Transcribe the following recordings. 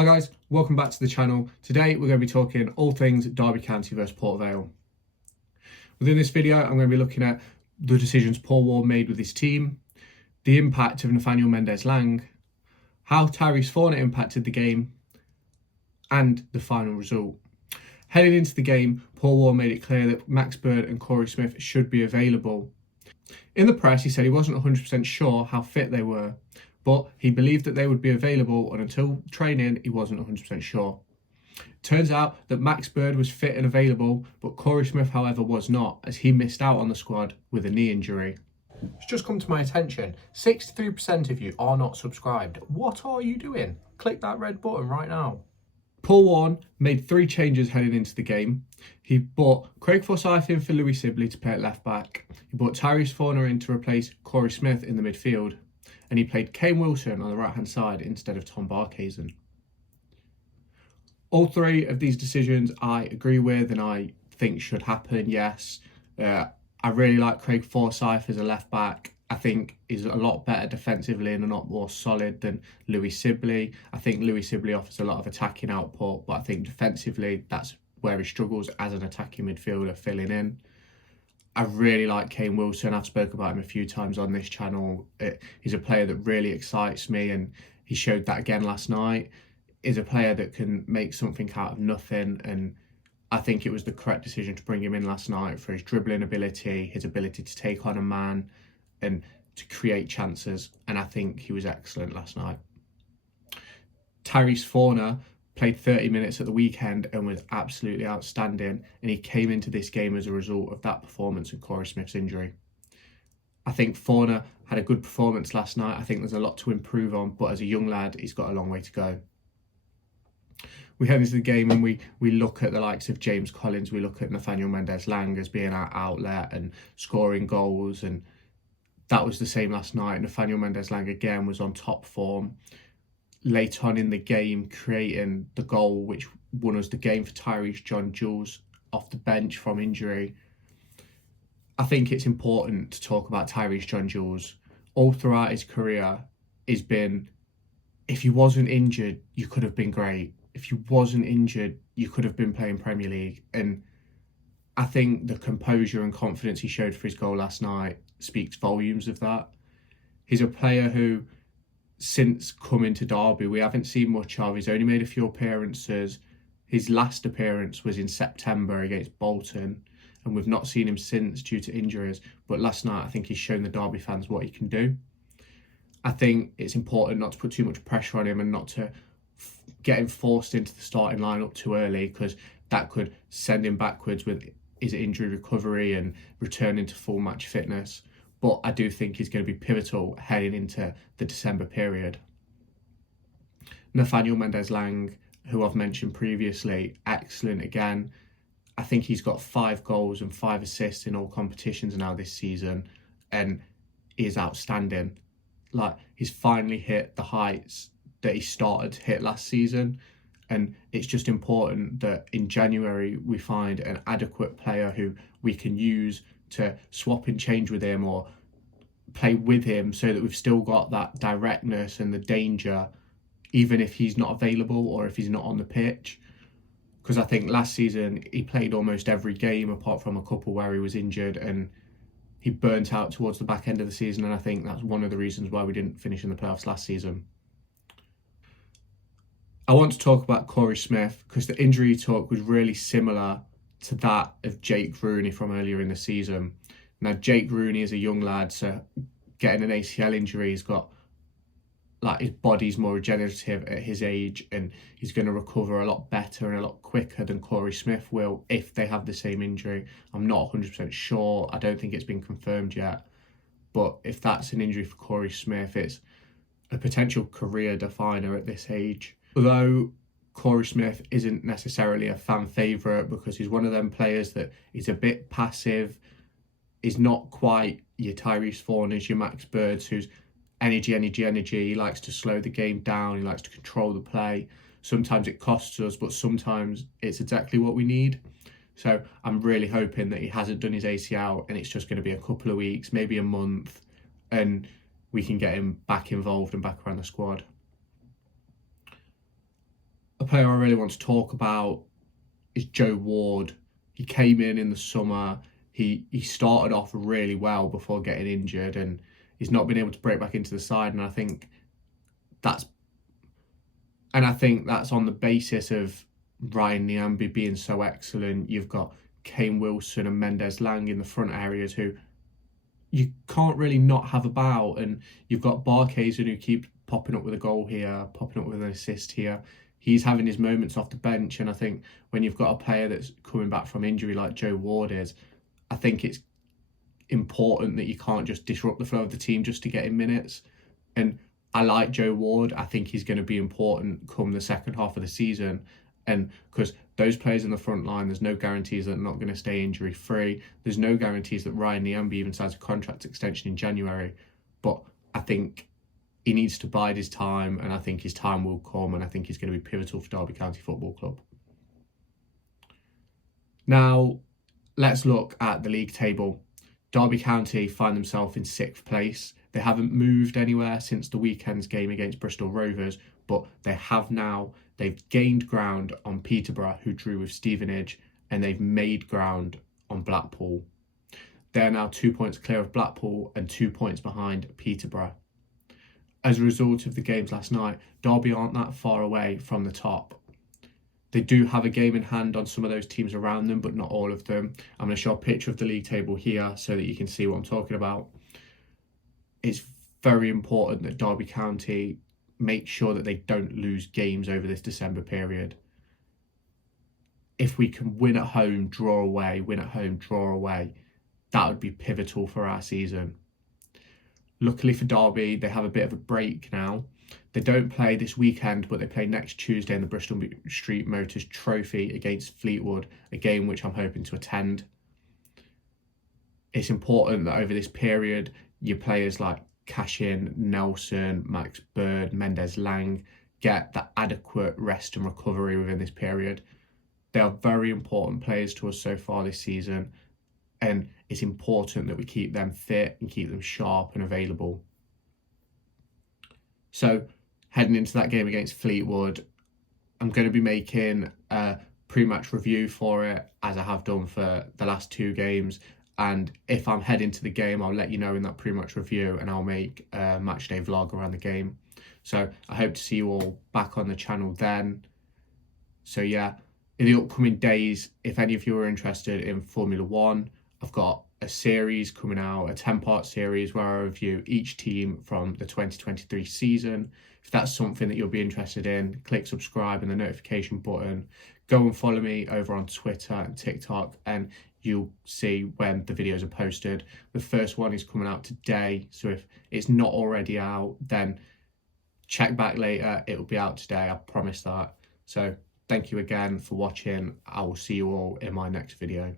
Hi guys, welcome back to the channel. Today we're going to be talking all things Derby County versus Port Vale. Within this video I'm going to be looking at the decisions Paul Ward made with his team, the impact of Nathaniel Mendez-Laing, how Tyrese Fornah impacted the game, and the final result. Heading into the game, Paul Ward made it clear that Max Bird and Corey Smith should be available. In the press he said he wasn't 100% sure how fit they were, but he believed that they would be available, and until training he wasn't 100% sure. Turns out that Max Bird was fit and available, but Corey Smith however was not, as he missed out on the squad with a knee injury. It's just come to my attention, 63% of you are not subscribed. What are you doing? Click that red button right now. Paul Ward made 3 changes heading into the game. He brought Craig Forsyth in for Louis Sibley to play at left back. He brought Tyrese Fornah in to replace Corey Smith in the midfield. And he played Kane Wilson on the right hand side instead of Tom Barkhuizen. All 3 of these decisions I agree with and I think should happen, yes. I really like Craig Forsyth as a left back. I think he's a lot better defensively and a lot more solid than Louis Sibley. I think Louis Sibley offers a lot of attacking output, but I think defensively that's where he struggles as an attacking midfielder filling in. I really like Kane Wilson. I've spoken about him a few times on this channel. He's a player that really excites me, and he showed that again last night. He's a player that can make something out of nothing, and I think it was the correct decision to bring him in last night for his dribbling ability, his ability to take on a man and to create chances, and I think he was excellent last night. Tyrese Fornah played 30 minutes at the weekend and was absolutely outstanding, and he came into this game as a result of that performance and Corey Smith's injury. I think Fornah had a good performance last night. I think there's a lot to improve on, but as a young lad he's got a long way to go. We head into the game and we look at the likes of James Collins, we look at Nathaniel Mendez-Laing as being our outlet and scoring goals, and that was the same last night. Nathaniel Mendez-Laing again was on top form. Late on in the game, creating the goal which won us the game for Tyrese John-Jules off the bench from injury. I think it's important to talk about Tyrese John-Jules. All throughout his career, he's been, if he wasn't injured, you could have been great. If you wasn't injured, you could have been playing Premier League. And I think the composure and confidence he showed for his goal last night speaks volumes of that. He's a player who, since coming to Derby, we haven't seen much of. He's only made a few appearances. His last appearance was in September against Bolton, and we've not seen him since due to injuries. But last night, I think he's shown the Derby fans what he can do. I think it's important not to put too much pressure on him and not to get him forced into the starting lineup too early, because that could send him backwards with his injury recovery and returning to full match fitness. But I do think he's going to be pivotal heading into the December period. Nathaniel Mendez-Laing, who I've mentioned previously, excellent again. I think he's got 5 goals and 5 assists in all competitions now this season, and he is outstanding. Like, he's finally hit the heights that he started to hit last season, and it's just important that in January we find an adequate player who we can use to swap and change with him or play with him, so that we've still got that directness and the danger even if he's not available or if he's not on the pitch. Because I think last season he played almost every game apart from a couple where he was injured, and he burnt out towards the back end of the season, and I think that's one of the reasons why we didn't finish in the playoffs last season. I want to talk about Corey Smith because the injury he took was really similar to that of Jake Rooney from earlier in the season. Now, Jake Rooney is a young lad, so getting an ACL injury, he's got, like, his body's more regenerative at his age, and he's going to recover a lot better and a lot quicker than Corey Smith will if they have the same injury. I'm not 100% sure. I don't think it's been confirmed yet. But if that's an injury for Corey Smith, it's a potential career definer at this age. Although Corey Smith isn't necessarily a fan favourite because he's one of them players that is a bit passive, is not quite your Tyrese Fornah, your Max Birds, who's energy. He likes to slow the game down, he likes to control the play. Sometimes it costs us, but sometimes it's exactly what we need. So I'm really hoping that he hasn't done his ACL and it's just going to be a couple of weeks, maybe a month, and we can get him back involved and back around the squad. player I really want to talk about is Joe Ward. He came in the summer. He started off really well before getting injured, and he's not been able to break back into the side. And I think that's on the basis of Ryan Niambi being so excellent. You've got Kane Wilson and Mendes Lang in the front areas who you can't really not have about, and you've got Barkhuizen who keeps popping up with a goal here, popping up with an assist here. He's having his moments off the bench, and I think when you've got a player that's coming back from injury like Joe Ward is, I think it's important that you can't just disrupt the flow of the team just to get in minutes. And I like Joe Ward. I think he's going to be important come the second half of the season. And because those players in the front line, there's no guarantees that they're not going to stay injury free. There's no guarantees that Ryan Niambi even signs a contract extension in January. But I think he needs to bide his time, and I think his time will come, and I think he's going to be pivotal for Derby County Football Club. Now, let's look at the league table. Derby County find themselves in 6th place. They haven't moved anywhere since the weekend's game against Bristol Rovers, but they've gained ground on Peterborough, who drew with Stevenage, and they've made ground on Blackpool. They're now 2 points clear of Blackpool and 2 points behind Peterborough. As a result of the games last night, Derby aren't that far away from the top. They do have a game in hand on some of those teams around them, but not all of them. I'm going to show a picture of the league table here so that you can see what I'm talking about. It's very important that Derby County make sure that they don't lose games over this December period. If we can win at home, draw away, win at home, draw away, that would be pivotal for our season. Luckily for Derby, they have a bit of a break now. They don't play this weekend, but they play next Tuesday in the Bristol Street Motors Trophy against Fleetwood, a game which I'm hoping to attend. It's important that over this period, your players like Cashin, Nelson, Max Bird, Mendes Lang get that adequate rest and recovery within this period. They are very important players to us so far this season, and it's important that we keep them fit and keep them sharp and available. So heading into that game against Fleetwood, I'm going to be making a pre-match review for it, as I have done for the last 2 games. And if I'm heading to the game, I'll let you know in that pre-match review, and I'll make a matchday vlog around the game. So I hope to see you all back on the channel then. So yeah, in the upcoming days, if any of you are interested in Formula One, I've got a series coming out, a 10-part series where I review each team from the 2023 season. If that's something that you'll be interested in, click subscribe and the notification button. Go and follow me over on Twitter and TikTok, and you'll see when the videos are posted. The first one is coming out today, so if it's not already out, then check back later. It will be out today, I promise that. So thank you again for watching. I will see you all in my next video.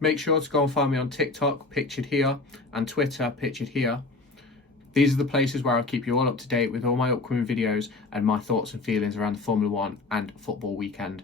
Make sure to go and find me on TikTok, pictured here, and Twitter, pictured here. These are the places where I'll keep you all up to date with all my upcoming videos and my thoughts and feelings around the Formula One and football weekend.